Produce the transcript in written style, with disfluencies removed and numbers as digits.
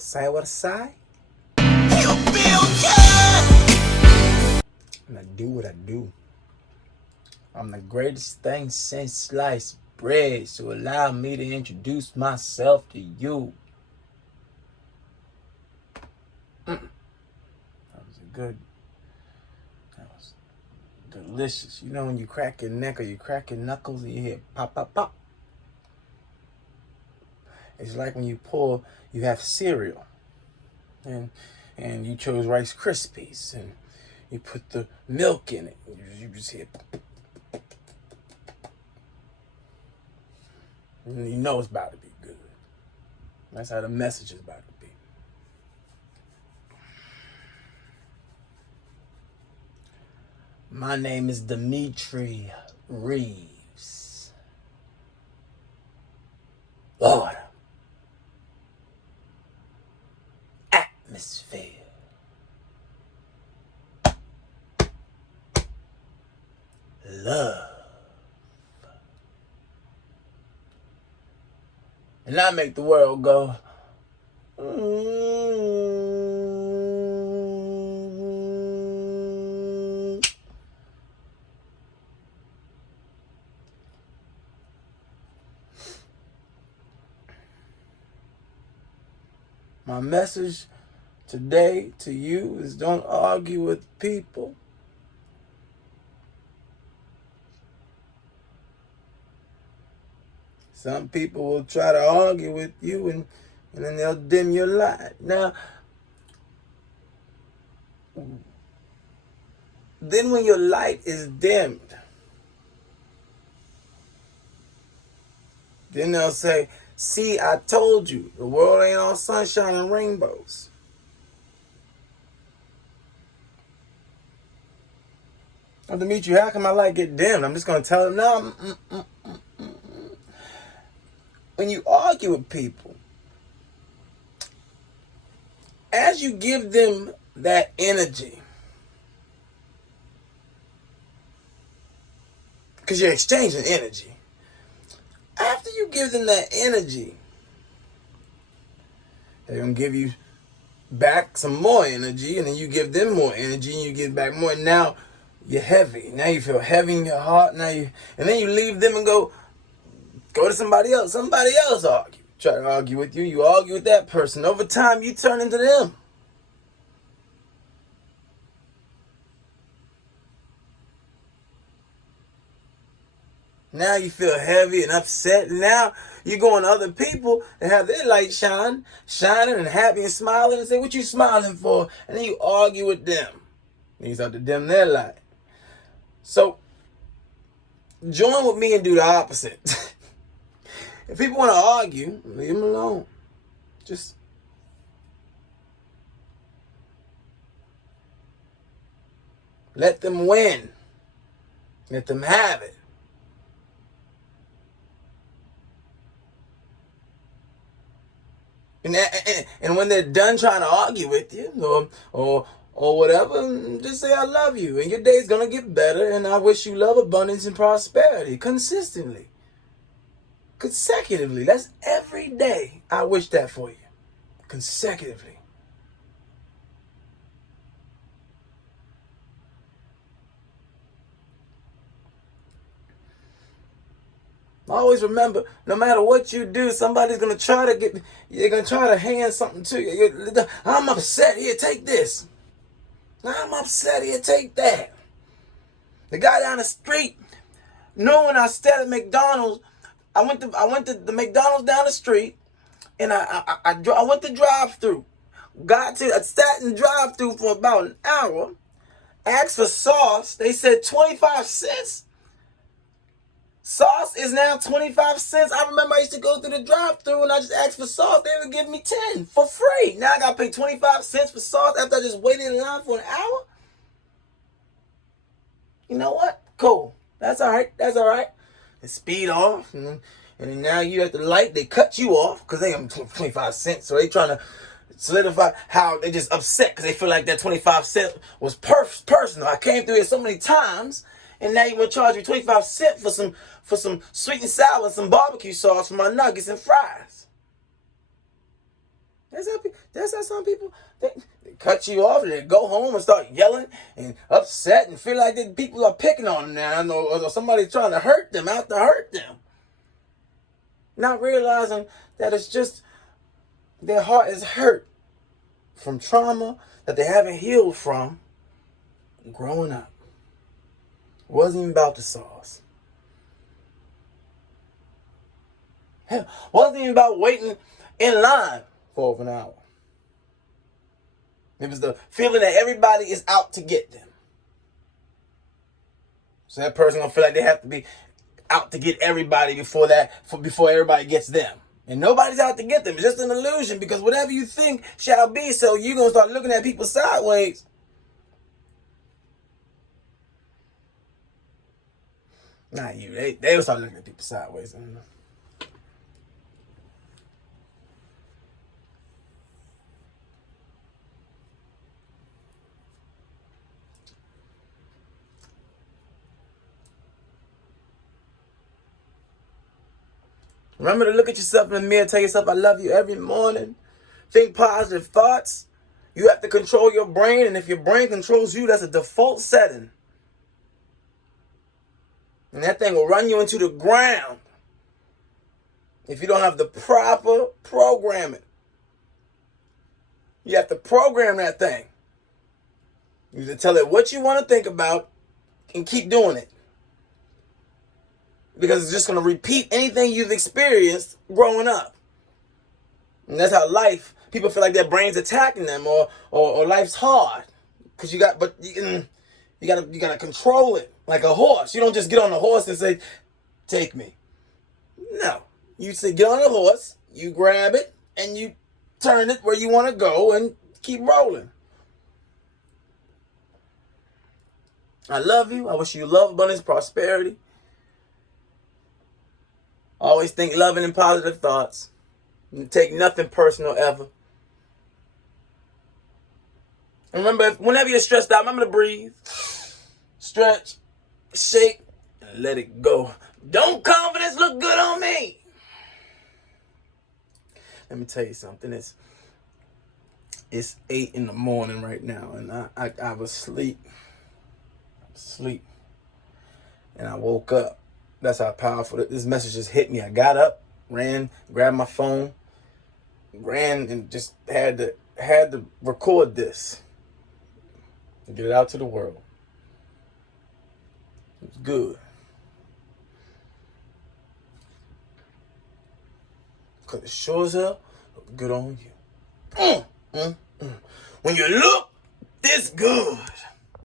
Say what I say. You feel good. And I do what I do. I'm the greatest thing since sliced bread, so allow me to introduce myself to you. That was delicious. You know when you crack your neck or you crack your knuckles and you hear pop, pop, pop? It's like when you have cereal and you chose Rice Krispies and you put the milk in it. You just hear pop, pop. And you know it's about to be good. That's how the message is about to be. My name is Dimitri Reeves. Lord. Atmosphere. Love. And I make the world go. My message today to you is don't argue with people. Some people will try to argue with you and then they'll dim your light. Now, then when your light is dimmed, then they'll say, see, I told you, the world ain't all sunshine and rainbows. Now, Dimitri, how come my light get dimmed? I'm just going to tell them, no. When you argue with people, as you give them that energy, because you're exchanging energy, after you give them that energy, they're going to give you back some more energy, and then you give them more energy, and you give back more, and now you're heavy. Now you feel heavy in your heart, and then you leave them and go to somebody else. Somebody else argue. Try to argue with you. You argue with that person. Over time, you turn into them. Now you feel heavy and upset. Now you're going to other people and have their light shining and happy and smiling and say, what you smiling for? And then you argue with them. And you start to dim their light. So join with me and do the opposite. If people want to argue, leave them alone. Just let them win. Let them have it. And when they're done trying to argue with you or whatever, just say I love you. And your day's going to get better. And I wish you love, abundance, and prosperity consistently. Consecutively. That's every day. I wish that for you. Consecutively. Always remember, no matter what you do, somebody's going to try to hand something to you. I'm upset. Here, take this. I'm upset. Here, take that. The guy down the street, knowing I stayed at McDonald's, I went to the McDonald's down the street, and I went to drive-through. I sat in drive-through for about an hour. Asked for sauce. They said 25 cents. Sauce is now 25 cents. I remember I used to go through the drive-through and I just asked for sauce. They would give me 10 for free. Now I got to pay 25 cents for sauce after I just waited in line for an hour. You know what? Cool. That's all right. That's all right. And speed off. And then now you at the light. They cut you off because they have 25 cents. So they trying to solidify how they just upset because they feel like that 25 cents was personal. I came through here so many times. And now you want to charge me 25 cents for some sweet and sour and some barbecue sauce for my nuggets and fries. That's how some people, they cut you off and they go home and start yelling and upset and feel like that people are picking on them now, or somebody's trying to hurt them, out to hurt them. Not realizing that it's just their heart is hurt from trauma that they haven't healed from growing up. It wasn't even about the sauce. Hell, wasn't even about waiting in line for over an hour. It was the feeling that everybody is out to get them. So that person gonna feel like they have to be out to get everybody before everybody gets them. And nobody's out to get them. It's just an illusion, because whatever you think shall be, so you're gonna start looking at people sideways. Not you. They will start looking at people sideways. Remember to look at yourself in the mirror, tell yourself, I love you every morning. Think positive thoughts. You have to control your brain, and if your brain controls you, that's a default setting. And that thing will run you into the ground if you don't have the proper programming. You have to program that thing. You have to tell it what you want to think about and keep doing it. Because it's just going to repeat anything you've experienced growing up. And that's how people feel like their brain's attacking them, or life's hard. Because you gotta control it like a horse. You don't just get on the horse and say, take me. No. You say, get on the horse, you grab it, and you turn it where you want to go and keep rolling. I love you. I wish you love, abundance, prosperity. Always think loving and positive thoughts. And take nothing personal ever. And remember, whenever you're stressed out, remember to breathe, stretch, shake, and let it go. Don't confidence look good on me. Let me tell you something. It's 8 in the morning right now, and I was asleep. And I woke up. That's how powerful this message just hit me. I got up, ran, grabbed my phone, ran, and just had to record this to get it out to the world. It's good. Because it sure as hell looks good on you. When you look this good,